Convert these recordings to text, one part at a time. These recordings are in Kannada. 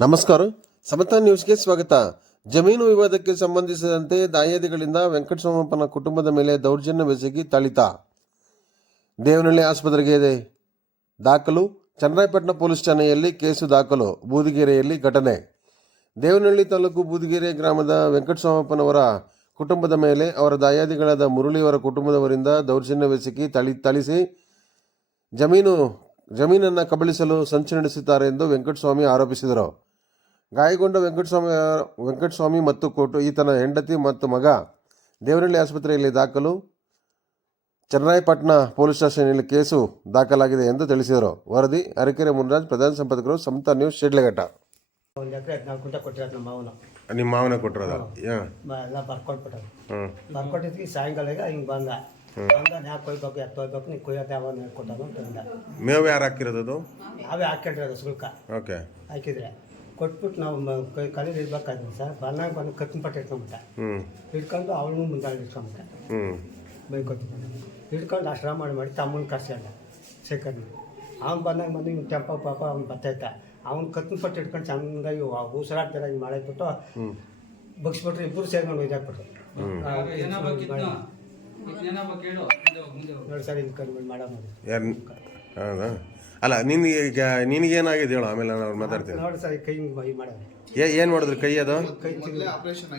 ನಮಸ್ಕಾರ. ಸಮತಾ ನ್ಯೂಸ್ಗೆ ಸ್ವಾಗತ. ಜಮೀನು ವಿವಾದಕ್ಕೆ ಸಂಬಂಧಿಸಿದಂತೆ ದಾಯಾದಿಗಳಿಂದ ವೆಂಕಟಸ್ವಾಮಪ್ಪನ ಕುಟುಂಬದ ಮೇಲೆ ದೌರ್ಜನ್ಯವೆಸಗಿ ತಳಿತ. ದೇವನಹಳ್ಳಿ ಆಸ್ಪತ್ರೆಗೆ ಇದೆ. ದಾಖಲು. ಚನ್ನರಾಯಪಟ್ಟಣ ಪೊಲೀಸ್ ಠಾಣೆಯಲ್ಲಿ ಕೇಸು ದಾಖಲು. ಬೂದಿಗೆರೆಯಲ್ಲಿ ಘಟನೆ. ದೇವನಹಳ್ಳಿ ತಾಲೂಕು ಬೂದಿಗೆರೆ ಗ್ರಾಮದ ವೆಂಕಟಸ್ವಾಮಪ್ಪನವರ ಕುಟುಂಬದ ಮೇಲೆ ಅವರ ದಾಯಾದಿಗಳಾದ ಮುರಳಿಯವರ ಕುಟುಂಬದವರಿಂದ ದೌರ್ಜನ್ಯವೆಸಗಿ ತಳಿ ತಳಿಸಿ ಜಮೀನು, ಜಮೀನನ್ನು ಕಬಳಿಸಲು ಸಂಚು ನಡೆಸುತ್ತಾರೆ ಎಂದು ವೆಂಕಟಸ್ವಾಮಿ ಆರೋಪಿಸಿದರು. ಗಾಯಗೊಂಡ ವೆಂಕಟಸ್ವಾಮಿ ವೆಂಕಟಸ್ವಾಮಿ ಮತ್ತು ಕೋಟು ಈತನ ಹೆಂಡತಿ ಮತ್ತು ಮಗ ದೇವನಹಳ್ಳಿ ಆಸ್ಪತ್ರೆಯಲ್ಲಿ ದಾಖಲು. ಚೆನ್ನರಾಯಪಟ್ಟಣ ಪೊಲೀಸ್ ಸ್ಟೇಷನ್ನಲ್ಲಿ ಕೇಸು ದಾಖಲಾಗಿದೆ ಎಂದು ತಿಳಿಸಿದರು. ವರದಿ ಅರಕೆರೆ ಮುನ್ರಾಜ್ ಪ್ರಧಾನ ಸಂಪಾದಕರು ಸಮತಾ ನ್ಯೂಸ್ ಶಿಡ್ಲಘಟ್ಟ. ಒಂದು ಎಕರೆ ಹದಿನಾಲ್ಕು ಕುಂಟೆ ಕೊಟ್ಟಿರೋದು ನಮ್ಮ ಮಾವನ. ನಿಮ್ಮ ಮಾವನ ಕೊಟ್ಟಿರೋದ? ಎಲ್ಲ ಬರ್ಕೊಟ್ಬಿಟ್ಟರು ಬರ್ಕೊಟ್ಟಿದ್ವಿ ಸಾಯಂಕಾಲ ಹಿಂಗೆ ಬಂದ. ಬಂದ ಯಾಕೆ ಕೊಯ್ಬೇಕು ಎತ್ತು ಕೊಯ್ಬೇಕು ನೀನು ಕೊಯ್ಯೋದು ಯಾವ ಹೇಳ್ಕೊಟ್ಟಾನು ಅಂತಂದ ಮೇವು ಯಾರು ಹಾಕಿರೋದು ಅದು? ನಾವೇ ಹಾಕೊಂಡಿರೋದು ಶುಲ್ಕ ಓಕೆ. ಹಾಕಿದ್ರೆ. ಕೊಟ್ಬಿಟ್ಟು ನಾವು ಮ- ಕೈ ಕಲಿ ಇರ್ಬೇಕಾದ್ರೆ ಸರ್. ಬಂದಾಗ ಬಂದು ಕತ್ತಿನ ಪಟ್ಟು ಇಟ್ಕೊಂಬಿಟ್ಟ ಹ್ಞೂ ಹಿಡ್ಕೊಂಡು ಅವಳನ್ನು ಮುಂದಾಳು ಇಟ್ಕೊಂಬಿಟ್ಟ ಹ್ಞೂ ಬೈ ಕೊಟ್ಟಿದ್ದ ಹಿಡ್ಕೊಂಡು ಅಷ್ಟು ಮಾಡಿ ಮಾಡಿ ತಮ್ಮನ ಕರ್ಸ್ಕೊಂಡ ಶೇಖರ್ನ. ಅವ್ನು ಬಂದಾಗ ಬಂದು ಇವ್ನು ಟೆಂಪ ಪಾಪ ಅವ್ನು ಬತ್ತೈತ. ಅವ್ನು ಕತ್ತಿನ ಪಟ್ಟು ಇಟ್ಕೊಂಡು ಚೆನ್ನಾಗಿ ಉಸಿರಾಡ್ತಾರೆ ಹಿಂಗೆ ಮಾಡಿಬಿಟ್ಟು ಬಗ್ಸ್ಬಿಟ್ರೆ ಇಬ್ಬರು ಸೇರ್ಕೊಂಡು ಇದಾಕ್ಬಿಟ್ರು. ನೋಡಿ ಸರ್ ಇಲ್ಲಿ ಕರ್ಕೊಂಡು ಮಾಡೋ ಮಾಡಿ ಯಾರು ಹೌದಾ? ಅಲ್ಲ ನಿನಗೆ ಈಗ ನಿನಗೇನಾಗಿದೆ ಹೇಳು ಆಮೇಲೆ ನಾನು ಅವ್ರು ಮಾತಾಡ್ತೀನಿ. ನೋಡಿ ಸರ್ ಕೈ ಹಿಂಗೆ ಮಾಡೋದು ಏ ಏನು ಮಾಡಿದ್ರು ಕೈ ಅದು? ಕೈ ತಿರುಗಿ. ಆಪ್ರೇಷನ್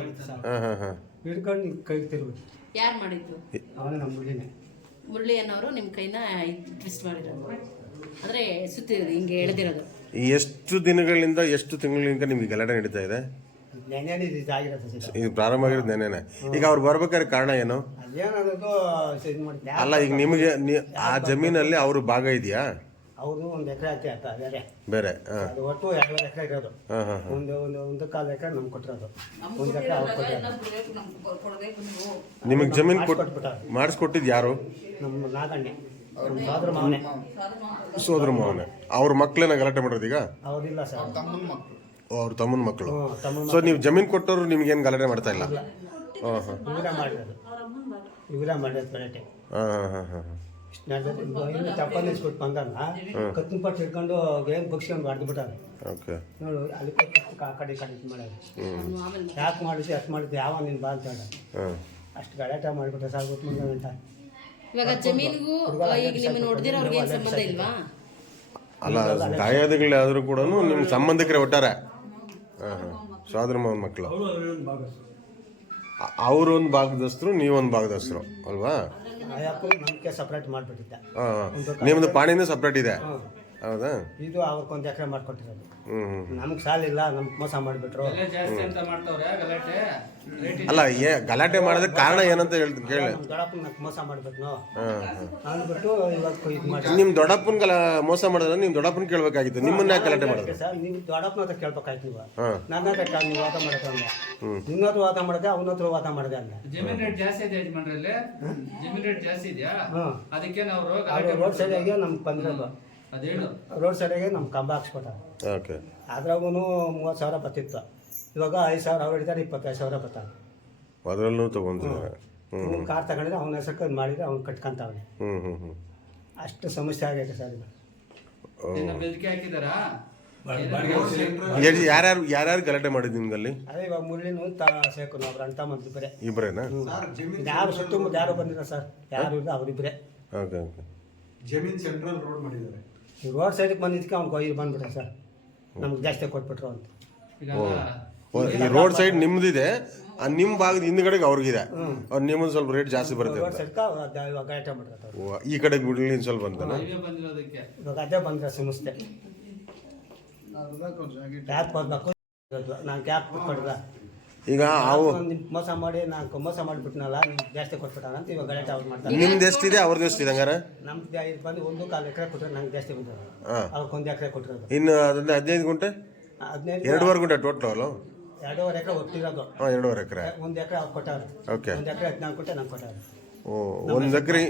ಆಗಿತ್ತು ಸರ್. ಹಾಂ ಹಾಂ ಹಾಂ. ಹಿಡ್ಕೊಂಡು ಕೈ ತಿರುಗಿ. ಯಾರು ಮಾಡಿದ್ದು? ಅವನು ನಮ್ಮ ಮುಳ್ಳಿನೇ ಮುರಳಿ ಅನ್ನೋರು ನಿಮ್ಮ ಕೈನ ಟ್ವಿಸ್ಟ್ ಮಾಡಿರೋದು. ಅಂದರೆ ಸುತ್ತಿರೋದು ಹಿಂಗೆ ಎಳೆದಿರೋದು. ಎಷ್ಟು ದಿನಗಳಿಂದ ಎಷ್ಟು ತಿಂಗಳಿಂದ ನಿಮ್ಗೆ ಗಲಾಟೆ ನಡೀತಾ ಇದೆ? ನೆನೆನೇ ಇದು ಆಗಿರುತ್ತೆ ಸರ್ ಇದು ಪ್ರಾರಂಭ ಆಗಿರೋದು ನೆನೆನೆ ಈಗ ಅವ್ರು ಬರ್ಬೇಕಾದ್ರೆ ಕಾರಣ ಏನು? ಅದೇನದು ಇದು ಮಾಡ್ತೀನಿ ಅಲ್ಲ ಈಗ ನಿಮಗೆ ನೀ- ಆ ಜಮೀನಲ್ಲಿ ಅವ್ರ ಭಾಗ ಇದೆಯಾ? ಅವರು ಒಂದು ಎಕರೆ ಹಾಕಿ ಅಂತ ಬೇರೆ? ಬೇರೆ ಹಾಂ. ಅದು ಒಟ್ಟು ಎರಡೂವರೆ ಎಕರೆ ಇರೋದು. ಹಾಂ ಹಾಂ ಒಂದು ಒಂದು ಒಂದು ಕಾಲು ಎಕರೆ ನಮ್ಗೆ ಕೊಟ್ಟಿರೋದು. ಒಂದು ಎಕರೆ ಅವ್ರು ಕೊಟ್ಟಿರೋದು. ನಿಮಗೆ ಜಮೀನು ಕೊಟ್ಟು ಕೊಟ್ಬಿಟ್ಟಾರೆ ಮಾಡಿಸ್ಕೊಟ್ಟಿದ್ದು ಯಾರು? ನಮ್ಮ ನಾಗಣ್ಣೆ ನಮ್ಮ ಸೋದರ ಮಾವನೆ. ಸೋದರ ಮಾವನೇ. ಅವ್ರ ಮಕ್ಕಳನ್ನ ಗಲಾಟೆ ಮಾಡೋದು ಈಗ? ಅವ್ರಿಲ್ಲ ಸರ್. ಓ, ಅವ್ರ ತಮ್ಮನ ಮಕ್ಕಳು ಸೊ ನೀವು ಜಮೀನು ಕೊಟ್ಟವ್ರು ನಿಮ್ಗೇನು ಗಲಾಟೆ ಮಾಡ್ತಾ ಇಲ್ಲ? ಹಾಂ ಹಾಂ. ಇವರ ಮಾಡಿರೋದು. ಇವರೇ ಮಾಡಿರೋದು ಗಲಾಟೆ. ಹಾಂ ಹಾಂ ಹಾಂ ಕತ್ತಿನ ಪಟ್ಟು ಹಿಡ್ಕೊಂಡು ಏನು ಬಗ್ಸ್ಕೊಂಡು ಹೊಡೆದು ಬಿಟ್ಟಾರೆ ಓಕೆ. ನೋಡು ಅಲ್ಲಿ ಆ ಕಡೆ ಈ ಕಡೆ ಇದು ಮಾಡೋದು ಯಾಕೆ ಮಾಡಿಸಿ ಅಷ್ಟು ಮಾಡಿದ್ದು ಯಾವ ನೀನು ಬಾ ಅಂತ ಹೇಳ. ಹಾಂ. ಅಷ್ಟು ಗಲಾಟೆ ಮಾಡಿಬಿಟ್ರೆ ಸಾಕು ಗೊತ್ತು ಮುಂದೆ ಗಂಟ ಇವಾಗ ಜಮೀನಿಗೂ ಈಗ ನಿಮ್ಮನ್ನು ಹೊಡೆದಿರೋರ್ಗೆ ಏನು ಸಂಬಂಧ ಇಲ್ವಾ? ಅಲ್ಲ ಗಾಯಾದಿಗಳಾದ್ರೂ ಕೂಡ ನಿಮ್ಮ ಸಂಬಂಧಿಕರೇ ಒಟ್ಟಾರೆ. ಸೋದರ ಮಾವನ ಮಕ್ಕಳು. ಅವರು ಒಂದು ಭಾಗದಸ್ಥರು ನೀವೊಂದು ಭಾಗದಸ್ರು ಅಲ್ವಾ? ಅಯ್ಯಪ್ಪ ನಮ್ಗೆ ಸಪ್ರೇಟ್ ಮಾಡಿಬಿಟ್ಟಿದ್ದ. ಹಾಂ ನಿಮ್ಮದು ಪಾಣಿನೂ ಸಪ್ರೇಟ್ ಇದೆ. ಹೌದಾ? ಇದು ಅವ್ರಿಗೊಂದು ಎಕರೆ ಮಾಡ್ಕೊಟ್ಟಿರೋದು. ಹ್ಞೂ ಹ್ಞೂ ನಮ್ಗೆ ಸಾಲ ಇಲ್ಲ ನಮ್ಗೆ ಮೋಸ ಮಾಡಿಬಿಟ್ರು. ಅಲ್ಲ ಏ ಗಲಾಟೆ ಮಾಡೋದಕ್ಕೆ ಕಾರಣ ಏನಂತ ಹೇಳಿ ಕೇಳಿ. ನಮ್ಮ ದೊಡ್ಡಪ್ಪನ ನಮ್ಗೆ ಮೋಸ ಮಾಡ್ಬೇಕು ನಾವು ಹಾಂ ಹಾಂ. ಅಂದ್ಬಿಟ್ಟು ಇವತ್ತು ಇದು ಮಾಡಿ ನಿಮ್ಮ ದೊಡ್ಡಪ್ಪನ ಗಲ ಮೋಸ ಮಾಡಿದ್ರೆ ನಿಮ್ಮ ದೊಡ್ಡಪ್ಪನ ಕೇಳಬೇಕಾಗಿತ್ತು. ನಿಮ್ಮನ್ನ ಯಾಕೆ ಗಲಾಟೆ ಮಾಡಿದ್ರೆ? ಸರ್ ನೀವು ದೊಡ್ಡಪ್ಪನ ಹತ್ರ ಕೇಳ್ಬೇಕಾಯ್ತು ನೀವು. ಹಾಂ. ನನ್ನ ಹತ್ರ ಕೇಳಿ ನೀವು ವಾದ ಮಾಡಕ್ಕೆ ಅಂದ. ನಿನ್ನ ಹತ್ರ ವಾದ ಮಾಡಿದೆ ಅವನ ಹತ್ರ ವಾದ ಮಾಡಿದೆ ಅಲ್ಲ ಜಮೀನ್ ರೇಟ್ ಜಾಸ್ತಿ ಇದೆ ಯಜಮಾನ್ರಲ್ಲಿ? ಜಮೀನ್ ರೇಟ್ ಜಾಸ್ತಿ ಇದೆಯಾ? ಹ್ಞೂ ಅದಕ್ಕೆ ನಾವು ರೋಡ್ ರೋಡ್ ಆಗಿ ನಮ್ಗೆ ಬಂದಿರೋದು. ರೋಡ್ ಸರಿಯಾಗಿ ನಮ್ಮ ಕಂಬ ಹಾಕ್ಸ್ಕೊಟ್ಟ. ಓಕೆ. ಅದ್ರಾಗೂ ಮೂವತ್ತು ಸಾವಿರ ಬತ್ತಿತ್ತು ಇವಾಗ ಐದು ಸಾವಿರ ಅವ್ರು ಹಿಡಿದಾರೆ ಇಪ್ಪತ್ತೈದು ಸಾವಿರ ಬರ್ತಾರೆ ಅದರಲ್ಲೂ ತಗೊಂತಾರೆ ಅವ್ನು ಕಾರ್ ತಗೊಂಡಿದ್ರೆ ಅವ್ನ ಹೆಸರು ಮಾಡಿದ್ರೆ ಅವ್ನು ಕಟ್ಕೊಂತಾವನೆ. ಹ್ಞೂ ಹ್ಞೂ ಹ್ಞೂ ಅಷ್ಟು ಸಮಸ್ಯೆ ಆಗೈತೆ ಸರ್ ಇದು ಎಷ್ಟು ಯಾರ್ಯಾರು ಯಾರ್ಯಾರು ಗಲಾಟೆ ಮಾಡಿದ್ದು ನಿಮ್ಗಲ್ಲಿ? ಅದೇ ಇವಾಗ ಮುರಳಿನೂ ತಾ ಸೇಕು ನಾವು ಅಣ್ಣ ತಮ್ಮ ಇಬ್ಬರೇ. ಇಬ್ಬರೇನಾ? ಯಾರು ಸುತ್ತಮುತ್ತ ಯಾರು ಬಂದಿಲ್ಲ ಸರ್. ಯಾರು ಇಲ್ಲ ಅವರಿಬ್ಬರೇ ಓಕೆ ಓಕೆ. ಜಮೀನ್ ಸೆಂಟ್ರಲ್ ರೋಡ್ ಮಾಡಿದ್ದಾರೆ. ರೋಡ್ ಸೈಡಿಗೆ ಬಂದಿದ್ದಕ್ಕೆ ಅವ್ನ್ ಕೈ ಬಂದ್ಬಿಟ್ರೆ ಸರ್. ನಮ್ಗೆ ಜಾಸ್ತಿ ಕೊಟ್ಬಿಟ್ರು ಅಂತ. ಈಗ ಓ, ಈ ರೋಡ್ ಸೈಡ್ ನಿಮ್ದಿದೆ ಆ ನಿಮ್ಮ ಭಾಗದ ಹಿಂದ್ಗಡೆಗೆ ಅವ್ರಿಗಿದೆ. ಅವ್ರು ನಿಮ್ಮದು ಸ್ವಲ್ಪ ರೇಟ್ ಜಾಸ್ತಿ ಬರುತ್ತೆ ರೋಡ್ ಸೈಡ್ಗೆ ಇವಾಗ ಗಲಾಟೆ ಮಾಡ್ತಾರೆ ಓ, ಈ ಕಡೆಗೆ ಬಿಡ್ಲಿ ಸ್ವಲ್ಪ ಅಂತಾನೆ ಹೈವೇ ಬಂದಿರೋದಕ್ಕೆ. ಇವಾಗ ಅದೇ ಬಂದ್ರೆ ಸಮಸ್ಯೆ ಯಾಕೆ ಬರ್ಬೇಕು ನಾನು ಯಾಕೆ ಕೊಟ್ಕೊಡಿಲ್ಲ ಈಗ ಅವು ಮೋಸ ಮಾಡಿ ನಾನು ಮೋಸ ಮಾಡಿಬಿಟ್ನಲ್ಲ ನೀವು ಜಾಸ್ತಿ ಕೊಟ್ಬಿಟ್ಟಾನ ಅಂತ ಇವಾಗ ಗಲಾಟೆ ಅವ್ರು ಮಾಡ್ತಾರೆ. ನಿಮ್ದು ಎಷ್ಟಿದೆ ಅವ್ರದ್ದು ಎಷ್ಟಿದೆ ಹಂಗಾರೆ? ನಮ್ದು ಇದು ಬಂದು ಒಂದು ಕಾಲು ಎಕರೆ ಕೊಟ್ಟರೆ ನಂಗೆ ಜಾಸ್ತಿ ಬಂದಿರೋದು ಹಾಂ. ಅವ್ರಿಗೆ ಒಂದು ಎಕರೆ ಕೊಟ್ಟಿರೋದು. ಇನ್ನು ಅದನ್ನ ಹದಿನೈದು ಗುಂಟೆ? ಹದಿನೈದು ಎರಡೂವರೆ ಗುಂಟೆ ಟೋಟಲ್ ಎರಡೂವರೆ ಎಕರೆ ಒಟ್ಟಿರೋದು. ಹಾಂ ಎರಡೂವರೆ ಎಕರೆ. ಒಂದು ಎಕರೆ ಅವ್ರು ಕೊಟ್ಟಾರೆ ಓಕೆ ಒಂದು ಎಕರೆ ಹದಿನಾಲ್ಕು ಗುಂಟೆ ನಂಗೆ ಕೊಟ್ಟಾರೆ ಓ ಒಂದು ಎಕರೆ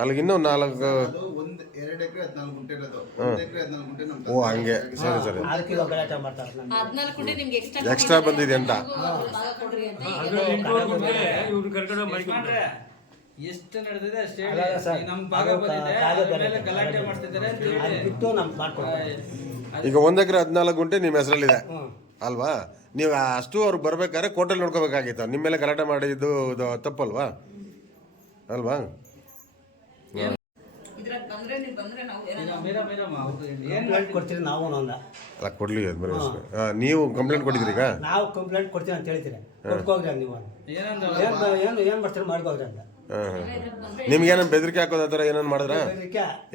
ಅಲ್ಲಿಗೆ ಇನ್ನೂ ನಾಲ್ಕು ಅದು ಒಂದ್ ಎರಡ್ ಎಕರೆ ಹದಿನಾಲ್ಕು ಗುಂಟೆ ಇರೋದು. ಒಂದ್ ಎಕರೆ ಹದಿನಾಲ್ಕು ಗುಂಟೆ ನಮ್ ಓ ಹಂಗೆ. ಸರಿ ಸರಿ. ಅದಕ್ಕೆ ಇವಾಗ ಗಲಾಟೆ ಮಾಡ್ತಾರೆ ನಮ್ಗೆ. ಹದಿನಾಲ್ಕು ಗುಂಟೆ ನಿಮ್ಗೆ ಎಕ್ಸ್ಟ್ರಾ ಎಕ್ಸ್ಟ್ರಾ ಬಂದಿದೆ ಅಂತ. ಎಷ್ಟು ನಡೆದಿದೆ ಅಷ್ಟೇ ಅಲ್ಲ ಸರ್, ನಮ್ ಭಾಗ ಅದು ಬಂದಿದೆ. ಕಾಯ್ದೆ ಅದ್ರ ಬೇರೆ ಮೇಲೆ ಇದೆ. ಗಲಾಟೆ ಮಾಡ್ತಿದ್ದಾರೆ ಅಂತ ಅದು ಹೇಳಿ. ಬಿಟ್ಟು ನಮ್ಗೆ ಮಾಡ್ಕೊಡ್ತಾರೆ ಈಗ ಒಂದ್ ಎಕರೆ ಹದಿನಾಲ್ಕು ಗುಂಟೆ ನಿಮ್ಮ ಹೆಸರಲ್ಲಿದೆ. ಅಲ್ವಾ? ನೀವು ಅಷ್ಟು ಅವ್ರು ಬರ್ಬೇಕಾದ್ರೆ ಕೋಟೆಲ್ ನೋಡ್ಕೋಬೇಕಾಗಿತ್ತು. ನಿಮ್ಮ ಮೇಲೆ ಗಲಾಟೆ ಮಾಡಿದ್ದು ಇದು ತಪ್ಪಲ್ವಾ? ಅಲ್ವಾ? ಇದ್ರಾಗ ಬಂದ್ರೆ ನೀವು ಬಂದ್ರೆ ನಾವು ಈಗ ಮೀರಾ ಮೀರಮ್ಮ ಅವ್ರು ಏನ್ ಕಂಪ್ಲೇಂಟ್ ಕೊಡ್ತೀರಿ ನಾವು ಒಂದ. ಅಲ್ಲ ಕೊಡ್ಲಿ ಅದ್ ಬರೋ ನೀವು ಕಂಪ್ಲೇಂಟ್ ಕೊಟ್ಟಿದ್ರಿ ಈಗ? ನಾವು ಕಂಪ್ಲೇಂಟ್ ಕೊಡ್ತೀವಿ ಅಂತ ಹೇಳ್ತೀರಿ. ಕೊಟ್ಕೋಗ್ರಿ ಅಂದ್ ನೀವು. ಏನು ಏನು ಏನು ಮಾಡ್ತೀರಿ ಮಾಡ್ಕೋಗ್ರಿ ಅಂತ. ಹಾ, ಹಾ. ಬೆದರಿಕೆ ಹಾಕೋದ್ರ ಆ ಥರ ಏನೇನು ಮಾಡಿದ್ರ?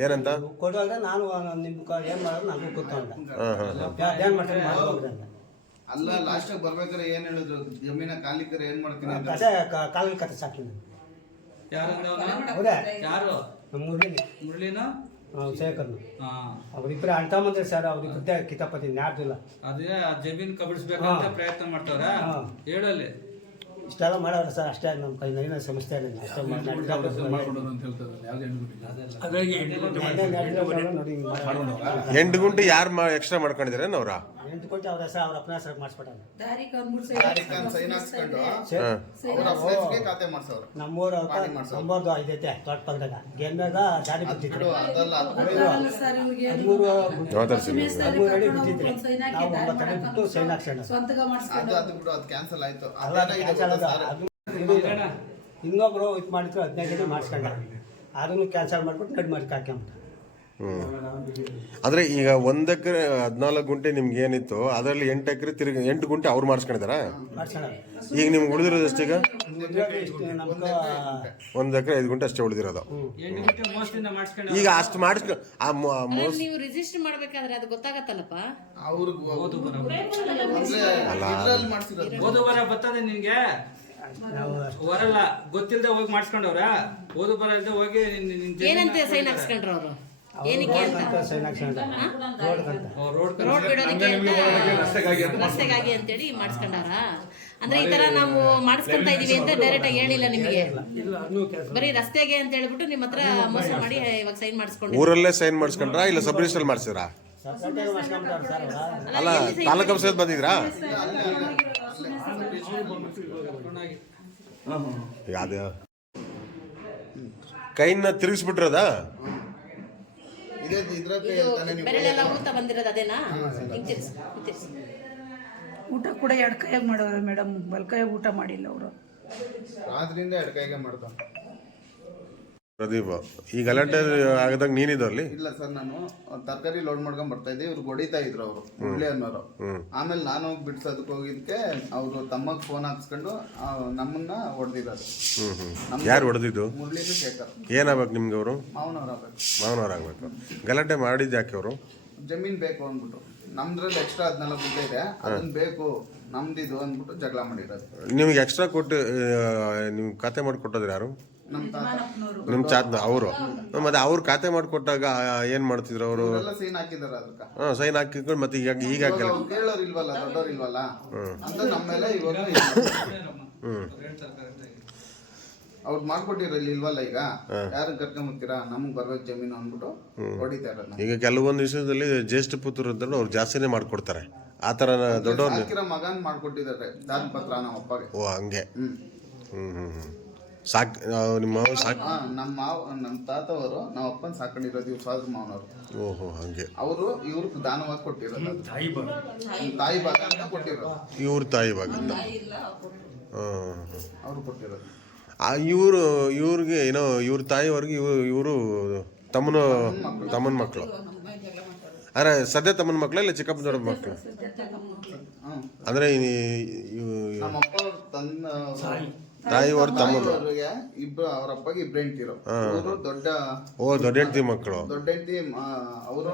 ಏನಂತ? ಕೊಡುವಾಗ ನಾನು ನಿಮ್ಮ ಏನು ಮಾಡೋದು ನನಗೂ ಕೂತ್ಕೊಂಡ ಏನು ಮಾಡ್ತೀರಿ ಮಾಡ್ಕೋಗ್ರಿ ಅಂತ. ಅಲ್ಲ ಲಾಸ್ಟ್ ಬರ್ಬೇಕಾದ್ರೆ ಏನ್ ಹೇಳಿದ್ರು? ಜಮೀನ ಕಾಲಿಕರ ಏನ್ ಮಾಡ್ತೀನಿ ಅಂತ. ಕತೆ ಕಾಲಿನ ಯಾರು? ನಮ್ಮ ಮುರಳಿ ಮುರಳಿನ? ಶೇಖರ್ನು ಹಾ. ಅವ್ರಿಬ್ಬರು ಅಣ್ಣ ತಮ್ಮಂದ್ರೆ ಸರ್ ಅವ್ರಿಬ್ಬರದ್ದೇ ಕಿತಾಪತಿ ನಾಡ್ದಿಲ್ಲ ಅದೇ ಆ ಜಮೀನ್ ಕಬಡಿಸ್ಬೇಕಂತ ಪ್ರಯತ್ನ ಮಾಡ್ತಾವ್ರ? ಹಾ. ಹೇಳಲ್ಲಿ. ಇಷ್ಟೆಲ್ಲ ಮಾಡೋರು ಸರ್ ಅಷ್ಟೇ ನಮ್ಮ ಕೈ ನೈನ ಸಮಸ್ಯೆ ಇಲ್ಲ ಅಷ್ಟೇ ಮಾಡಿ. ಎಂಟು ಗುಂಟು ಯಾರು ಮಾ ಎಕ್ಸ್ಟ್ರಾ ಮಾಡ್ಕೊಂಡಿದ್ರೆ ಅವ್ರ? ಎಂಟು ಕೊಟ್ಟು ಅವ್ರ ಸರ್ ಅವ್ರ ಅಪ್ಪನ ಸರ್ ಮಾಡಿಸ್ಬಿಟ್ಟಾನ ನಮ್ಮೂರ ಅವ್ನ್ ಮೂರ್ ತಾರೀಖ್ ಅಂತ ಸೈನ್ ಹಾಕ್ಸ್ಕೊಂಡು ಅವ್ರ ಅಪ್ಡೇಟ್ಸ್ಗೆ ಖಾತೆ ಮಾಡ್ಸವ್ರು ನಮ್ಮೂರು ನಂಬರ್ದು ಐದೈತೆ ತೋಟ ಪಕ್ಕದಾಗ ಗೆಮ್ಮಾಗ ದಾರಿ ಹದಿಮೂರು ಹದಿಮೂರು ಅಡಿ ಬಿದ್ದಿದ್ರೆ. ನಾವು ಒಂಬತ್ತು ಅಡಿ ಬಿಟ್ಟು ಸೈನ್ ಹಾಕ್ಸೋಣ. ಅದು ಕ್ಯಾನ್ಸಲ್ ಆಯ್ತು. ಇನ್ನೊಬ್ರು ಇದು ಮಾಡಿದ್ರು ಹದಿನೈದು ಮಾಡಿಸ್ಕೊಂಡ ಅದನ್ನು ಕ್ಯಾನ್ಸಲ್ ಮಾಡ್ಬಿಟ್ಟು ನಡ್ ಹಾಕ್ಯಂಬಿಟ್ಟ ಅಂದ್ರೆ ಈಗ ಒಂದ್ ಎಕರೆ ಹದಿನಾಲ್ಕು ಗುಂಟೆ ನಿಮ್ಗೆ ಏನಿತ್ತು ಅದರಲ್ಲಿ ಎಂಟು ಎಕರೆ ತಿರುಗಿ ಎಂಟು ಗುಂಟೆ ಅವ್ರು ಮಾಡಿಸ್ಕೊಂಡಿದಾರ? ಮಾಡಿಸ್ಕೊಂಡ ಈಗ ನಿಮ್ಗೆ ಉಳಿದಿರೋದು ಎಷ್ಟೀಗ ಒಂದು ಒಂದ್ ಎಕರೆ ಐದು ಗುಂಟೆ ಅಷ್ಟೇ ಉಳಿದಿರೋದು. ಈಗ ಅಷ್ಟು ಮಾಡಿಸ್ಕೊ ಆ ಮೊ- ಆ ಮೋಸ ನೀವು ರಿಜಿಸ್ಟರ್ ಮಾಡ್ಬೇಕಾದ್ರೆ ಅದು ಗೊತ್ತಾಗತ್ತಲ್ಲಪ್ಪ? ಅವ್ರಿಗೆ ಓದು ಬರ ಮಾಡ್ಸಿರೋದು. ಓದು ಬರ ಬರ್ತದೆ ನಿನ್ಗೆ ಬರಲ್ಲ ಗೊತ್ತಿಲ್ಲದೆ ಹೋಗಿ ಮಾಡಿಸ್ಕೊಂಡವ್ರ? ಓದು ಬರ ಇಲ್ದೆ ಹೋಗಿ ನಿನ್- ನಿನ್ ಜಮೀನ ಏನಂತ ಸೈನ್ ಹಾಕ್ಸ್ಕೊಂಡ್ರ ಅವರು? ಏನಕ್ಕೆ ಅಂತ? ರೋಡ್ ಅಂತ. ಬಿಡೋದಕ್ಕೆ ರಸ್ತೆಗಾಗಿ ಅಂತೇಳಿ ಮಾಡಿಸ್ಕೊಂಡಾರ? ಅಂದ್ರೆ ಈ ತರ ನಾವು ಮಾಡಿಸ್ಕೊಂತ ಇದೀವಿ ಅಂತ ಡೈರೆಕ್ಟ್ ಆಗಿ ಹೇಳಿಲ್ಲ ನಿಮಗೆ. ಇಲ್ಲ ಬರೀ ರಸ್ತೆಗೆ ಅಂತ ಹೇಳ್ಬಿಟ್ಟು ನಿಮ್ಮ ಹತ್ರ ಮೋಸ ಮಾಡಿ ಇವಾಗ ಸೈನ್ ಮಾಡಿಸ್ಕೊಂಡು ಊರಲ್ಲೇ ಸೈನ್ ಮಾಡಿಸ್ಕೊಂಡ್ರಾ? ಇಲ್ಲ ಸಬ್ ರಿಜಿಸ್ಟರ್ ಮಾಡ್ಸಿದ್ರಾ? ಅಲ್ಲ ತಾಲೂಕು ಆಫೀಸರ್ ಬಂದಿದ್ರಾ? ಈಗ ಅದು ಕೈನ ತಿರುಗಿಸ್ಬಿಟ್ರದ? ಇದೇ ಇದ್ರ ತಾನೇ ನೀವು ಬೆರಳೆಲ್ಲ ಊತ ಬಂದಿರೋದು ಅದೇನಾ? ಹಿಂಗ್ ತಿರ್ಸು, ಹಿಂಗ್ ತಿರ್ಸು. ಊಟ ಕೂಡ ಎರಡು ಕೈಯಾಗ ಮಾಡೋರು ಮೇಡಮ್. ಬಲ್ಕೈಯಾಗ ಊಟ ಮಾಡಿಲ್ಲ ಅವರು. ರಾತ್ರಿಯಿಂದ ಎಡಕೈಗೆ ಮಾಡ್ತಾನೆ ಪ್ರದೀಪ್ ಈ ಗಲಾಟೆ ಆಗದಾಗ ನೀನಿದ್ದು ಅಲ್ಲಿ? ಇಲ್ಲ ಸರ್ ನಾನು ತರಕಾರಿ ಲೋಡ್ ಮಾಡ್ಕೊಂಡ್ ಬರ್ತಾ ಇದ್ದೆ. ಇವ್ರು ಹೊಡಿತಾ ಇದ್ರು ಅವರು ಮುರಳಿ ಅನ್ನೋರು. ಆಮೇಲೆ ನಾನು ಹೋಗಿ ಬಿಡ್ಸೋದಕ್ಕೆ ಹೋಗಿದ್ಕೆ ಅವರು ತಮ್ಮಗ್ ಫೋನ್ ಹಾಕ್ಸ್ಕೊಂಡು ಆ, ನಮ್ಮನ್ನ ಹೊಡೆದಿದ್ದಾರೆ. ಹ್ಮ್ ಹ್ಮ್. ಯಾರು ಹೊಡೆದಿದ್ದು? ಮುರಳಿನೂ ಶೇಖರ್. ಏನಾಗ್ಬೇಕು ನಿಮ್ಗೆ ಅವರು? ಮಾವನವ್ರು ಆಗ್ಬೇಕು. ಮಾವನವ್ರಾಗಬೇಕು ಗಲಾಟೆ ಮಾಡಿದ್ದು ಯಾಕೆ ಅವರು? ಜಮೀನ್ ಬೇಕು ಅಂದ್ಬಿಟ್ಟು. ನಮ್ದ್ರಲ್ಲಿ ಎಕ್ಸ್ಟ್ರಾ ಹದಿನಾಲ್ಕು ಗುಂಟೆ ಇದೆ. ಅದನ್ನ ಬೇಕು ನಮ್ದಿದು ಅಂದ್ಬಿಟ್ಟು ಜಗಳ ಮಾಡಿರೋದು. ನಿಮ್ಗೆ ಎಕ್ಸ್ಟ್ರಾ ಕೊಟ್ಟು ನಿಮ್ಗೆ ಖಾತೆ ಮಾಡಿಕೊಟ್ಟೋದ್ರು ಯಾರು? ನಿಮ್ಮ ಚಾತ್ನ ಅವರು. ಮತ್ತೆ ಅವ್ರು ಖಾತೆ ಮಾಡಿಕೊಟ್ಟಾಗ ಏನು ಮಾಡ್ತಿದ್ರು ಅವರು? ಎಲ್ಲ ಸೈನ್ ಹಾಕಿದ್ರು ಅದಕ್ಕ. ಹಾಂ ಸೈನ್ ಹಾಕಿಕೊಂಡು ಮತ್ತೆ ಈಗ ಈಗ ಹಾಕಿಲ್ಲ. ಅವ್ರು ಕೇಳೋರು ಇಲ್ವಲ್ಲ ಇಲ್ವಲ್ಲ ಅಂತ ನಮ್ಮ ಮೇಲೆ ಇವಾಗ ಅವ್ರು ಮಾಡ್ಕೊಟ್ಟಿರಲ್ಲ ಇಲ್ವಲ್ಲ ಈಗ? ಯಾರು ಕರ್ಕೊಂಬತ್ತೀರಾ ನಮ್ಗೆ ಬರ್ಬೇಕು ಜಮೀನು ಅಂದ್ಬಿಟ್ಟು ಹೊಡಿತಾ ಇರೋದು ಈಗ ಕೆಲವೊಂದು ವಿಷಯದಲ್ಲಿ ಜ್ಯೇಷ್ಠ ಪುತ್ರ ಅಂತ ಅವ್ರು ಜಾಸ್ತಿನೇ ಮಾಡ್ಕೊಡ್ತಾರೆ. ಆ ಥರ ದೊಡ್ಡವ್ರು ಮಗನ್ ಮಾಡ್ಕೊಟ್ಟಿದ್ದಾರೆ ದಾನ್ ಪತ್ರ ನಮ್ಮ ಅಪ್ಪಗೆ ಓ ಹಂಗೆ. ಹ್ಮ್. ಹ್ಞೂ ಹ್ಞೂ ಹ್ಞೂ ಸಾಕ್ ನಿಮ್ಮ ಮಾವ ಸಾಕ್ ನಮ್ಮ ಮಾವ ನಮ್ಮ ತಾತವರು ನಮ್ಮ ಅಪ್ಪನ ಸಾಕೊಂಡಿರೋದು ಇವ್ರು ಸಾದ್ರ ಮಾವನವರು. ಓಹೋ ಹಾಗೆ. ಅವರು ಇವ್ರಿಗೆ ದಾನವಾಗಿ ಕೊಟ್ಟಿರೋದು ಅದು. ತಾಯಿ ಭಾಗ. ಅಂತ ಕೊಟ್ಟಿರೋದು. ಇವ್ರ ತಾಯಿ ಭಾಗದಿಂದ ಹಾಂ ಅವ್ರು ಕೊಟ್ಟಿರೋದು. ಇವರು ಇವ್ರಿಗೆ ಏನೋ ಇವ್ರ ತಾಯಿವರೆಗೆ ಇವ್ ಇವರು ತಮ್ಮನ ತಮ್ಮನ ಮಕ್ಕಳು ಅರೆ ಸದ್ಯ ತಮ್ಮನ ಮಕ್ಕಳು ಇಲ್ಲ ಚಿಕ್ಕಪ್ಪ ದೊಡ್ಡ ಮಕ್ಕಳು ಹ್ಮ್ ಅಂದರೆ ನಮ್ಮ ಅಪ್ಪ ಅವ್ರ ತಾಯಿಯವ್ರ ತಮ್ಮನ ತಾಯಿಯವ್ರಿಗೆ ಇಬ್ರು ಅವ್ರ ಅಪ್ಪಗೆ ಇಬ್ರು ಹೆಂಡತಿರು. ಅವರು ದೊಡ್ಡ ಓ ದೊಡ್ಡ ಹೆಂಡತಿ ಮಕ್ಕಳು. ದೊಡ್ಡ ಹೆಂಡತಿ ಅವರು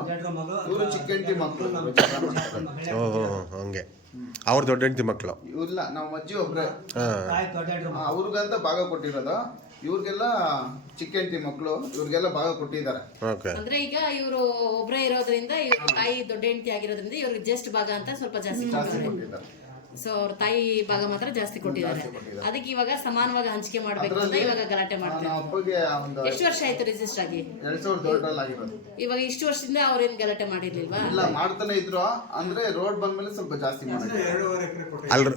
ಇವರು ಚಿಕ್ಕ ಹೆಂಡತಿ ಮಕ್ಕಳು. ಓ ಹಂಗೆ. ಅವ್ರ ದೊಡ್ಡ ಹೆಂಡತಿ ಮಕ್ಕಳು. ಇಲ್ಲ ನಮ್ಮ ಅಜ್ಜಿ ಒಬ್ರೆ. ಅವ್ರಿಗಂತ ಭಾಗ ಕೊಟ್ಟಿರೋದು. ಇವ್ರಿಗೆಲ್ಲ ಚಿಕ್ಕ ಹೆಂಡತಿ ಮಕ್ಕಳು ಇವ್ರಿಗೆಲ್ಲ ಭಾಗ ಕೊಟ್ಟಿದ್ದಾರೆ. ಅಂದ್ರೆ ಈಗ ಇವರು ಒಬ್ರೇ ಇರೋದ್ರಿಂದ ಇವ್ರ ತಾಯಿ ದೊಡ್ಡ ಹೆಂಡತಿ ಆಗಿರೋದ್ರಿಂದ ಇವ್ರಿಗೆ ಜಸ್ಟ್ ಭಾಗ ಅಂತ ಸ್ವಲ್ಪ ಜಾಸ್ತಿ ಕೊಟ್ಟಿದ್ದಾರೆ. ಸೊ ಅವ್ರ ತಾಯಿ ಭಾಗ ಮಾತ್ರ ಜಾಸ್ತಿ ಕೊಟ್ಟಿದ್ದಾರೆ. ಅದಕ್ಕೆ ಇವಾಗ ಸಮಾನವಾಗಿ ಹಂಚಿಕೆ ಮಾಡ್ಬೇಕು ಅಂತ ಇವಾಗ ಗಲಾಟೆ ಮಾಡ್ತಾರೆ ಅಪ್ಪಗೆ ಒಂದು ಎಷ್ಟು ವರ್ಷ ಆಯ್ತು ರಿಜಿಸ್ಟರ್ ಆಗಿ? ಇವಾಗ ಇಷ್ಟು ವರ್ಷದಿಂದ ಅವ್ರೇನ್ ಗಲಾಟೆ ಮಾಡಿರ್ಲಿಲ್ವಾ? ಇಲ್ಲ ಮಾಡ್ತಾನೆ ಇದ್ರು. ಅಂದ್ರೆ ರೋಡ್ ಬಂದ್ಮೇಲೆ ಸ್ವಲ್ಪ ಜಾಸ್ತಿ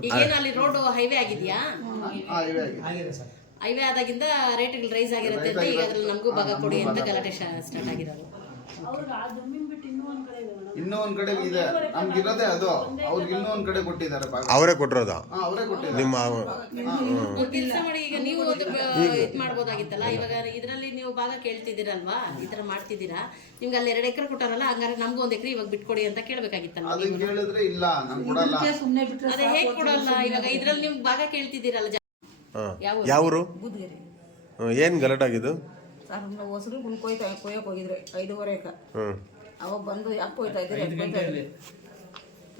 ಈಗೇನು ಅಲ್ಲಿ ರೋಡ್ ಹೈವೇ ಆಗಿದ್ಯಾ? ಹಾ, ಆಗಿದೆ. ಆಗಿದೆ ಸರ್. ಹೈವೇ ಆದಾಗಿಂದ ರೇಟ್ಗಳು ರೈಸ್ ಆಗಿರುತ್ತೆ ಅಂತ ಈಗ ಅದ್ರಲ್ಲಿ ನಮಗೂ ಭಾಗ ಕೊಡಿ ಅಂತ ಗಲಾಟೆ ಸ್ಟಾರ್ಟ್ ಆಗಿರೋದು. ಇನ್ನೂ ಒಂದ್ ಕಡೆ ಇದೆ ನಮ್ಗಿರೋದೇ ಅದು ಅವ್ರಿಗೆ ಇನ್ನೂ ಒಂದ್ ಕಡೆ ಕೊಟ್ಟಿದ್ದಾರೆ ಭಾಗ. ಅವರೇ ಕೊಟ್ಟಿರೋದ? ಹಾ ಅವರೇ ಕೊಟ್ಟಿದ್ದಾರೆ. ನಿಮ್ಮ ಕೆಲಸ ಮಾಡಿ ಈಗ ನೀವು ಒಂದು ಇದು ಮಾಡ್ಬೋದಾಗಿತ್ತಲ್ಲ? ಇವಾಗ ಇದರಲ್ಲಿ ನೀವು ಭಾಗ ಕೇಳ್ತಿದ್ದೀರಲ್ವಾ? ಈ ತರ ಮಾಡ್ತಿದ್ದೀರಾ? ನಿಮ್ಗೆ ಅಲ್ಲಿ ಎರಡು ಎಕರೆ ಕೊಟ್ಟಾರಲ್ಲ ಹಂಗಾರೆ ನಮ್ಗೂ ಒಂದ್ ಎಕರೆ ಇವಾಗ ಬಿಟ್ಕೊಡಿ ಅಂತ ಕೇಳ್ಬೇಕಾಗಿತ್ತಲ್ಲ ಅದನ್ನ ಕೇಳಿದ್ರೆ ಇಲ್ಲ ನಮ್ ಕೊಡಲ್ಲ. ಸುಮ್ಮನೆ ಬಿಟ್ರೆ ಅದೇ ಹೇಗ್ ಕೊಡಲ್ಲ? ಇವಾಗ ಇದ್ರಲ್ಲಿ ನೀವು ಭಾಗ ಕೇಳ್ತಿದ್ದೀರಲ್ಲ ಜನ ಯಾವ ಯಾವರು? ಬುದ್ಗಿರಿ ಏನು ಗಲಾಟೆ ಆಗಿದ್ದು? ಸರ್ ನಾವು ಹೊಸರು ಕೊಯ್ಯಕ್ಕೆ ಹೋಗಿದ್ರೆ ಐದೂವರೆ ಹ್ಞೂ ಅವಾಗ ಬಂದು ಯಾಕೆ ಹೋಯ್ತಾ ಇದ್ದೀರಿ.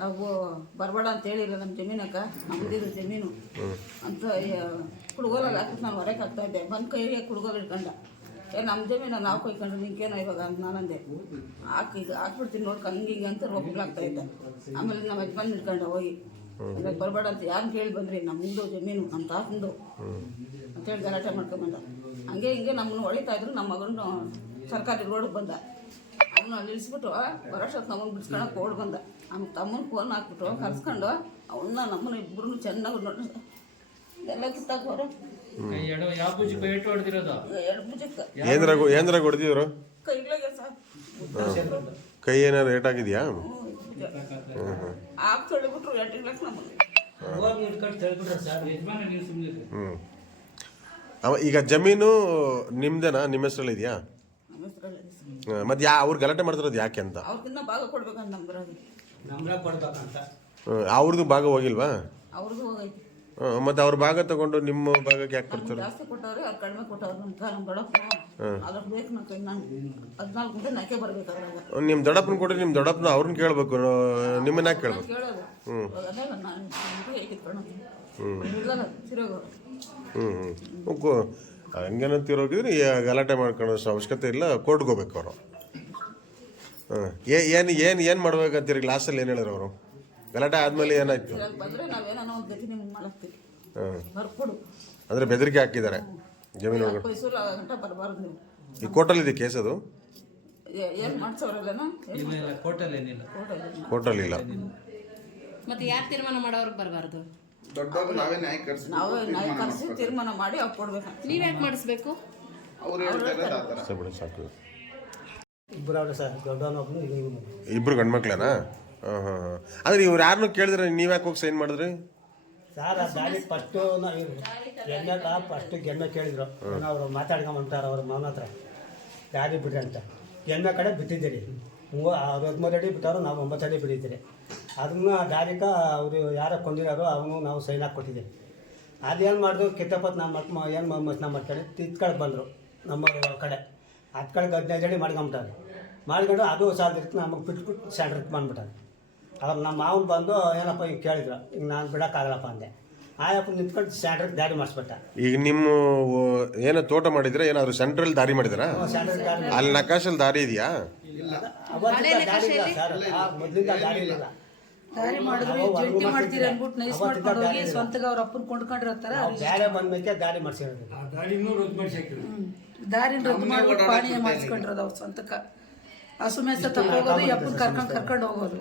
ನಾವು ಬರಬೇಡ ಅಂತ ಹೇಳಿಲ್ಲ ನಮ್ಮ ಜಮೀನಕ್ಕ. ನಮ್ದಿದ್ರು ಜಮೀನು. ಅಂತ ಕುಡ್ಗೋಲಲ್ಲಿ ಹಾಕಿಸ್ ನಾನು ಹೊರಗೆ ಹಾಕ್ತಾ ಇದ್ದೆ. ಬಂದು ಕೈಗೆ ಕುಡುಗೋಲ್ ಹಿಡ್ಕೊಂಡ. ಏ ನಮ್ಮ ಜಮೀನು ನಾವು ಕೊಯ್ಕೊಂಡ್ರೆ ನಿಂಕೇನ ಇವಾಗ ಅಂತ ನಾನಂದೆ ಹಾಕಿ ಇದು ಹಾಕ್ಬಿಡ್ತೀನಿ ನೋಡ್ಕೊಂಡು ಹಂಗೆ ಹಿಂಗೆ ಅಂತ ಒಬ್ಬಳಾಗ್ತಾ ಇದ್ದೆ. ಆಮೇಲೆ ನಮ್ಮ ಯಜಮಾನ್ ಹಿಡ್ಕೊಂಡ ಹೋಗಿ. ಅಂದ್ರೆ ಬರಬೇಡ ಅಂತ ಯಾರು ಕೇಳಿ ಬಂದ್ರಿ? ನಮ್ಮದು ಜಮೀನು ನಮ್ಮ ತಾತಂದು. ಅಂತೇಳಿ ಗಲಾಟೆ ಮಾಡ್ಕೊಂಬಂದ ಹಂಗೆ ಹಿಂಗೆ ನಮ್ಮನ್ನು ಹೊಳಿತಾ ಇದ್ರು. ನಮ್ಮ ಮಗನು ಸರ್ಕಾರಿ ರೋಡಿಗೆ ಬಂದ. ಅವನು ಅಲ್ಲಿ ಇಳಿಸ್ಬಿಟ್ಟು ಬರೋಷ್ಟೊತ್ತು ನಮ್ಮನ್ನು ಬಿಡ್ಸ್ಕೊಳಕ್ಕೆ ಓಡ್ ಬಂದ. ನಮ್ಮ ತಮ್ಮನ ಫೋನ್ ಹಾಕ್ಬಿಟ್ಟು ಕರ್ಸ್ಕೊಂಡು ಅವನ್ನ ನಮ್ಮನ್ನ ಇಬ್ಬರು ಚೆನ್ನಾಗಿ ನೋಡಿ ಎಲ್ಲ ಕಿತ್ತಾಕೋರು ಕೈ ಯಾವ ಹೊಡೆದಿರೋದು? ಎರಡು ಹೊಡೆದಿದ್ರು ಸರ್. ಏನಾರು ಏಟ್ ಆಗಿದೆಯಾ? ಆಗ ತೊಳಿಬಿಟ್ರು ಎರಡು ಹ್ಞೂ ಅವ ಈಗ ಜಮೀನು ನಿಮ್ದೇನಾ? ನಿಮ್ಮ ಹೆಸರಲ್ಲಿ ಇದೆಯಾ? ನಮ್ಮ ಹೆಸರಲ್ಲಿ ಸರ್ ಮತ್ತು ಯಾ ಅವ್ರು ಗಲಾಟೆ ಮಾಡ್ತಿರೋದು ಯಾಕೆ ಅಂತ? ಅವ್ರಿಗಿನ್ನ ಭಾಗ ಕೊಡ್ಬೇಕಂತ ನಮ್ದ್ರಾಗ ನಮ್ರ ಕೊಡ್ಬೇಕಂತ. ಹ್ಮ್, ಅವ್ರದ್ದು ಭಾಗ ಹೋಗಿಲ್ವಾ? ಮತ್ತೆ ಹೋಗೈತಿ. ಮತ್ತು ಅವ್ರ ಭಾಗ ತಗೊಂಡು ನಿಮ್ಮ ಭಾಗಕ್ಕೆ ಯಾಕೆ ಕೊಡ್ತಾರೆ ಜಾಸ್ತಿ ಕೊಟ್ಟವ್ರೆ ಅವ್ರು ಕಡಿಮೆ ಕೊಟ್ಟವ್ರು ನಮ್ಗೆ ನಮ್ಮ ದೊಡ್ಡಪ್ಪ ಅದ್ರಾಗ ಬೇಕು ನಾವು ಕೈ ನಾನು ಹದಿನಾಲ್ಕು ಗಂಟೆ ನಾಕೆ ಬರ್ಬೇಕು ಅದ್ರಾಗ. ನಿಮ್ಮ ದೊಡ್ಡಪ್ಪನ ಕೊಟ್ಟರೆ ನಿಮ್ಮ ದೊಡ್ಡಪ್ಪನ ಅವ್ರನ್ನ ಕೇಳಬೇಕು ನಿಮ್ಮನ್ನ ಯಾಕೆ ಕೇಳ್ಬೇಕು? ಕೇಳೋದು. ಹ್ಮ್. ನಾನು ಹೇಗಿತ್ತು ಹ್ಞೂ ಕೋ ಹಂಗೇನಂತಿರೋಗಿದ್ರೆ ಗಲಾಟೆ ಮಾಡ್ಕೊಳ್ಳೋ ಅವಶ್ಯಕತೆ ಇಲ್ಲ ಕೋರ್ಟ್ಗೆ ಹೋಗ್ಬೇಕು ಅವರು. ಹಾಂ ಏನು ಏನು ಏನು ಮಾಡ್ಬೇಕಂತೀರಿ? ಲಾಸ್ಟಲ್ಲಿ ಏನು ಹೇಳಿದ್ರು ಅವರು? ಗಲಾಟೆ ಆದಮೇಲೆ ಏನಾಯ್ತು? ಹಾಂ. ಅಂದರೆ ಬೆದರಿಕೆ ಹಾಕಿದ್ದಾರೆ. ಜಮೀನು ಒಳಗಡೆ. ನೀವು. ಈ ಕೋರ್ಟಲ್ಲಿದೆ ಕೇಸ್ ಅದು? ಕೋರ್ಟಲ್ಲಿ ಇಲ್ಲ. ಮತ್ತೆ ಯಾರು ತೀರ್ಮಾನ ಮಾಡೋರ್ಗೆ ಬರಬಾರ್ದು? ದೊಡ್ಡವ್ರು ನಾವೇ ನ್ಯಾಯ ಕರ್ಸಿ ನಾವೇ ನಾವು ಕರೆಸಿ ತೀರ್ಮಾನ ಮಾಡಿ ಅವ್ರು ಕೊಡ್ಬೇಕಂತ ನೀವ್ ಯಾಕೆ ಮಾಡಿಸ್ಬೇಕು? ಅವ್ರು ಹೇಳ್ತಾರೆ ಆ ಥರ. ಸರಿ ಸಾಕು. ಇಬ್ಬರು ಅವ್ರೆ ಸರ್ ದೊಡ್ಡವನೊಬ್ನು ಇವನು ಇಬ್ರು ಗಂಡ್ಮಕ್ಳೇನಾ? ಹಾಂ ಹಾಂ ಹಾಂ. ಆದರೆ ಇವ್ರು ಯಾರನ್ನೂ ಕೇಳಿದ್ರೆ ನೀವು ಯಾಕೆ ಹೋಗಿ ಸೈನ್ ಮಾಡಿದ್ರಿ? ಸರ್ ಆ ದಾರಿ ಫಸ್ಟು ಎಣ್ಣೆಗ ಫಸ್ಟ್ ಗೆಣ್ಣೆ ಕೇಳಿದ್ರು. ಅವರು ಮಾತಾಡ್ಕೊಂಬಂತಾರೆ ಅವ್ರ ಮಾವನ ಹತ್ರ. ಯಾರಿಗೆ ಬಿಡ್ರಿ ಅಂತ. ಎಣ್ಣೆ ಕಡೆ ಬಿಟ್ಟಿದ್ದೀರಿ. ಮೂವ ಅವ್ರು ಹದಿಮೂರು ಅಡಿ ಬಿಟ್ಟವ್ರು ನಾವು ಒಂಬತ್ತು ಅಡಿ ಬಿಟ್ಟಿದ್ದೀರಿ. ಅದನ್ನ ದಾರಿಕ ಅವರು ಯಾರೋ ಕೊಂದಿರೋರು ಅವನು ನಾವು ಸೈನ್ ಹಾಕಿ ಕೊಟ್ಟಿದ್ದೀವಿ. ಅದೇನು ಮಾಡಿದ್ರು ಕಿತ್ತಪ್ಪತ್ ನಮ್ಮ ಮಕ್ ಏನು ನಮ್ಮ ಮಾಡ್ಕೊಂಡು ತಿತ್ಕಳಕ್ಕೆ ಬಂದರು ನಮ್ಮ ಕಡೆ. ಹತ್ತು ಕಡೆಗೆ ಹದಿನೈದು ಜಡಿ ಮಾಡ್ಕೊಂಬಿಟ್ಟಾರೆ. ಮಾಡ್ಕೊಂಡು ಅದು ಸಾಲದಿತ್ತು ನಮಗೆ ಬಿಟ್ಬಿಟ್ಟು ಸ್ಯಾಂಡ್ರಿಗೆ ಬಂದ್ಬಿಟ್ಟಾರೆ. ಅವ್ರು ನಮ್ಮ ಮಾವನ ಬಂದು ಏನಪ್ಪ ಈಗ ಕೇಳಿದ್ರು ಈಗ ನಾನು ಬಿಡೋಕ್ಕಾಗಲ್ಲಪ್ಪ ಅಂದೆ. ಆಯಪ್ಪ ನಿಂತ್ಕೊಂಡು ಸ್ಯಾಂಡ್ರಿಗೆ ದಾರಿ ಮಾಡಿಸ್ಬಿಟ್ಟ. ಈಗ ನಿಮ್ಮ ಏನು ತೋಟ ಮಾಡಿದ್ರೆ ಏನಾದ್ರು ಸೆಂಟ್ರಲ್ ದಾರಿ ಮಾಡಿದ್ರ? ಸ್ಯಾಂಡ್ರಿಗೆ ದಾರಿ ಅಲ್ಲಿ ನಕಾಶಲ್ಲಿ ದಾರಿ ಇದೆಯಾ? ಅವತ್ತಿಂದ ದಾರಿ ಇಲ್ಲ ಸರ್. ಮೊದ್ಲಿಂದ ದಾರಿ ಇಲ್ಲ. ದಾರಿ ಮಾಡಿದ್ರು ಜಂಟಿ ಮಾಡ್ತೀರಿ ಅಂದ್ಬಿಟ್ಟು ನೈಸ್ ಮಾಡ್ಕೊಂಡು ಹೋಗಿ ಸ್ವಂತಗ ಅವ್ರ ಅಪ್ಪನ ಕೊಂಡ್ಕೊಂಡಿರ್ತಾರ ಬೇರೆ ಬಂದ್ಮೇಲೆ ದಾರಿ ಮಾಡಿಸಿರೋದು ದಾರಿನ ರದ್ದು ಮಾಡ್ಬಿಟ್ಟು ಪಾಣಿ ಮಾಡಿಸ್ಕೊಂಡಿರೋದು ಅವ್ರ ಸ್ವಂತಕ್ಕ. ಹಸು ಮೇಸ ತಗೋಗೋದು ಅಪ್ಪನ ಕರ್ಕೊಂಡು ಕರ್ಕೊಂಡು ಹೋಗೋದು.